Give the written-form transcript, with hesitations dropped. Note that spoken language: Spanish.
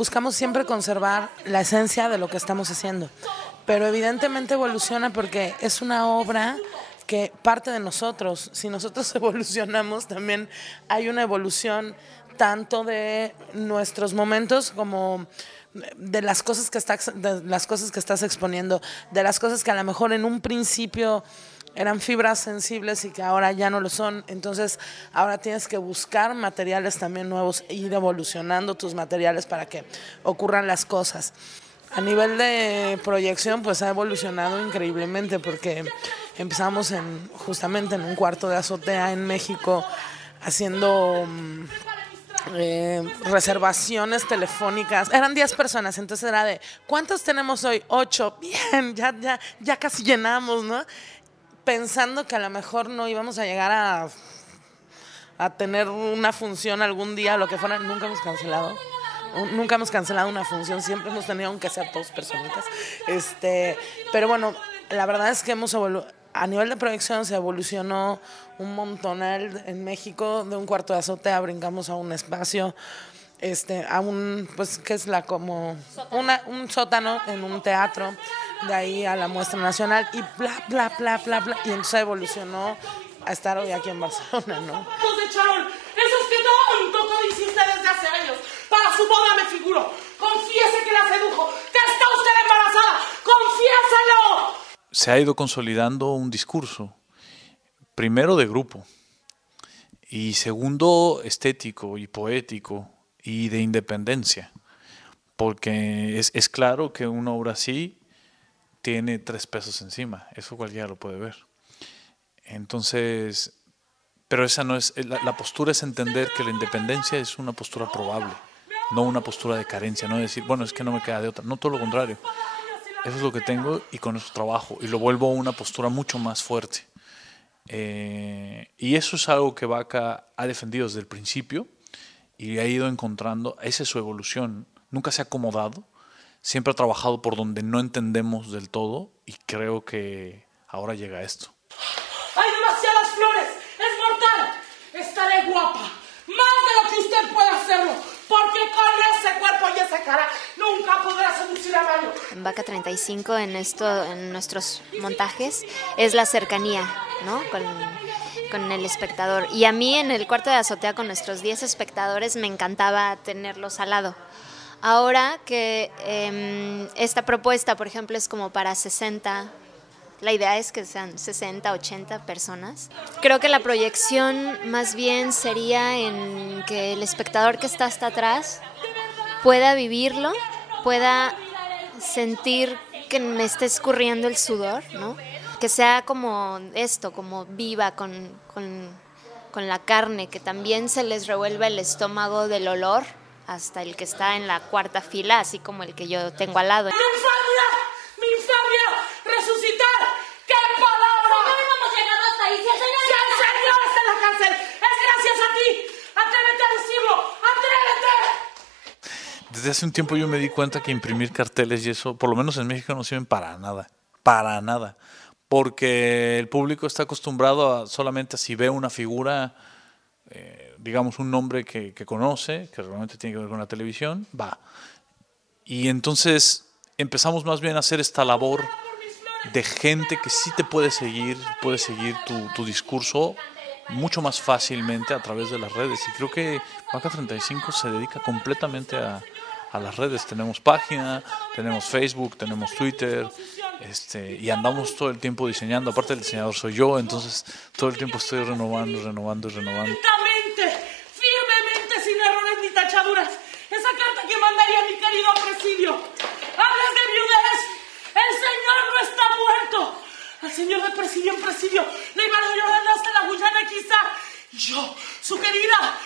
buscamos siempre conservar la esencia de lo que estamos haciendo, pero evidentemente evoluciona porque es una obra que parte de nosotros. Si nosotros evolucionamos, también hay una evolución tanto de nuestros momentos como de las cosas que estás exponiendo, de las cosas que a lo mejor en un principio eran fibras sensibles y que ahora ya no lo son. Entonces ahora tienes que buscar materiales también nuevos e ir evolucionando tus materiales para que ocurran las cosas. A nivel de proyección, pues ha evolucionado increíblemente porque empezamos justamente en un cuarto de azotea en México haciendo reservaciones telefónicas. Eran 10 personas, entonces era de, ¿cuántos tenemos hoy? 8. Bien, ya casi llenamos, ¿no? Pensando que a lo mejor no íbamos a llegar a tener una función algún día, lo que fuera. Nunca hemos cancelado una función, siempre hemos tenido, aunque sea 2 personitas. Pero bueno, la verdad es que a nivel de proyección se evolucionó un montonal en México. De un cuarto de azotea brincamos a un espacio, a pues que es un sótano en un teatro, de ahí a la muestra nacional y bla, bla, bla, bla, bla. Y entonces evolucionó a estar hoy aquí en Barcelona, ¿no? Esos que tanto hiciste desde hace años. Para su boda me figuro. Confiese que la sedujo, que está usted embarazada. ¡Confiéselo! Se ha ido consolidando un discurso, primero de grupo, y segundo estético y poético y de independencia, porque es claro que una obra así tiene 3 pesos encima, eso cualquiera lo puede ver. Entonces, pero esa no es, la postura es entender que la independencia es una postura probable, no una postura de carencia, no decir, bueno, es que no me queda de otra, no, todo lo contrario. Eso es lo que tengo y con eso trabajo y lo vuelvo una postura mucho más fuerte. Y eso es algo que Vaca ha defendido desde el principio y ha ido encontrando, esa es su evolución, nunca se ha acomodado, siempre ha trabajado por donde no entendemos del todo y creo que ahora llega a esto. ¡Hay demasiadas flores! ¡Es mortal! Estaré guapa, más de lo que usted puede hacerlo, porque con ese cuerpo y esa cara nunca podrá seducir a Mario. En Vaca 35, en nuestros montajes, es la cercanía, ¿no? Con el espectador. Y a mí en el cuarto de azotea con nuestros 10 espectadores me encantaba tenerlos al lado. Ahora que esta propuesta, por ejemplo, es como para 60, la idea es que sean 60, 80 personas. Creo que la proyección más bien sería en que el espectador que está hasta atrás pueda vivirlo, pueda sentir que me está escurriendo el sudor, ¿no? Que sea como esto, como viva con la carne, que también se les revuelva el estómago del olor hasta el que está en la 4ª fila, así como el que yo tengo al lado. ¡Mi infamia! ¡Mi infamia! ¡Resucitar! ¡Qué palabra! No hemos llegado hasta ahí. Si el señor está en la cárcel, es gracias a ti. ¡Atrévete a decirlo! ¡Atrévete! Desde hace un tiempo yo me di cuenta que imprimir carteles y eso, por lo menos en México, no sirven para nada, porque el público está acostumbrado a solamente si ve una figura, digamos un nombre que conoce, que realmente tiene que ver con la televisión, va. Y entonces empezamos más bien a hacer esta labor de gente que sí te puede seguir tu discurso mucho más fácilmente a través de las redes. Y creo que Vaca 35 se dedica completamente a las redes. Tenemos página, tenemos Facebook, tenemos Twitter, y andamos todo el tiempo diseñando. Aparte el diseñador soy yo, entonces todo el tiempo estoy renovando. Lentamente, firmemente, sin errores ni tachaduras. Esa carta que mandaría mi querido presidio. Hablas de viudez. El señor no está muerto. Al señor de presidio en presidio le iban a llorar hasta la Guyana quizá. Y yo, su querida,